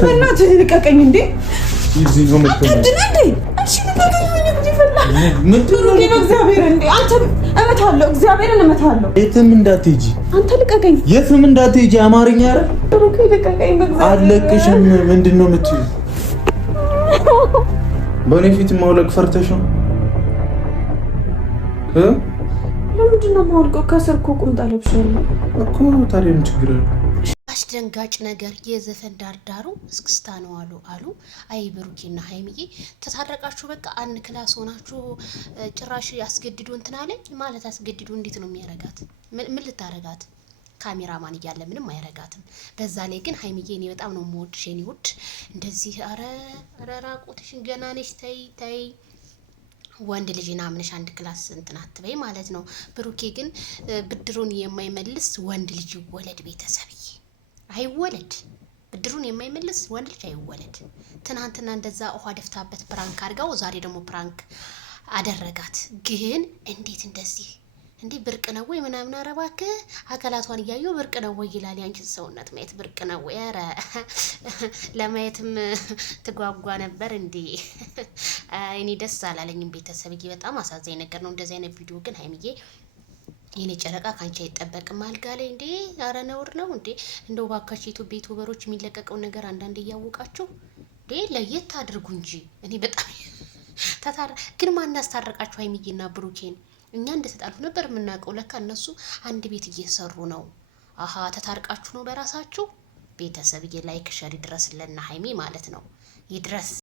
በእናትህ ልቀቀኝ እንዴ እዚህ ነው መጥተህ እንዴ እሺ ልቀቀኝ ምንድን ነው እግዚአብሔር እንዴ አንተ እመታለሁ እግዚአብሔርን እመታለሁ የትም እንዳትሄጂ አንተ ልቀቀኝ የትም እንዳትሄጂ አማርኛ አይደል ብሩኬ ልቀቀኝ በእግዚአብሔር አለቅሽም ምንድን ነው የምትይው በኔ ፊት ማውለቅ ፈርተሽ ነው ለምንድን ነው ማውልቀው ከስር እኮ ቁምጣ ለብሻለሁ እኮ ታዲያ ምን ችግር አለ አስደንጋጭ ነገር የዘፈን ዳርዳሩ እስክስታ ነው አሉ አይ ብሩኬና ሃይሚዬ ተታረቃችሁ በቃ አንድ ክላስ ሆናችሁ ጭራሽ ያስገድዱ እንትን አለ ማለት አስገድዱ እንዴት ነው የሚያረጋት ምን ልታረጋት ካሜራማን እያለ ምንም አይረጋትም በዛ ላይ ግን ሃይሚዬ እኔ በጣም ነው የምወድሽ የኔ ውድ እንደዚህ አረ ራቁትሽን ገና ነሽ ተይ ወንድ ልጅና አምነሽ አንድ ክላስ እንትን አትበይ ማለት ነው ብሩኬ ግን ብድሩን የማይመልስ ወንድ ልጅ ይወለድ ቤተሰብዬ አይወለድ ብድሩን የማይመልስ ወንድ ልጅ አይወለድ ትናንትና እንደዛ ውሃ ደፍታበት ፕራንክ አድርጋው ዛሬ ደግሞ ፕራንክ አደረጋት ግን እንዴት እንደዚህ እንዴ ብርቅ ነው ወይ ምናምን አረባከ አካላቷን ያየው ብርቅ ነው ወይ ይላል ያንቺ ሰውነት ማየት ብርቅ ነው ወይ አረ ለማየትም ተጓጓ ነበር እንዴ እኔ ደስ አላለኝም ቤተሰብዬ በጣም አሳዛኝ ነገር ነው እንደዚህ አይነት ቪዲዮ ግን ሃይሚዬ የኔ ጨረቃ ካንቺ አይጠበቅም አልጋ ላይ እንዴ አረ ነውር ነው እንዴ እንደው ባካችሁ ቤቱ በሮች የሚለቀቀው ነገር አንዳንድ እያወቃችሁ እንዴ ለየት አድርጉ እንጂ እኔ በጣም ግን ማን ያስታረቃችሁ ሃይሚዬና ብሩኬን እኛ እንደተጣሉ ነበር የምናውቀው ለካ እነሱ አንድ ቤት እየሰሩ ነው አሃ ተታርቃችሁ ነው በራሳችሁ ቤተሰብዬ ላይክ ሸር ይድረስልና ሃይሚ ማለት ነው ይድረስ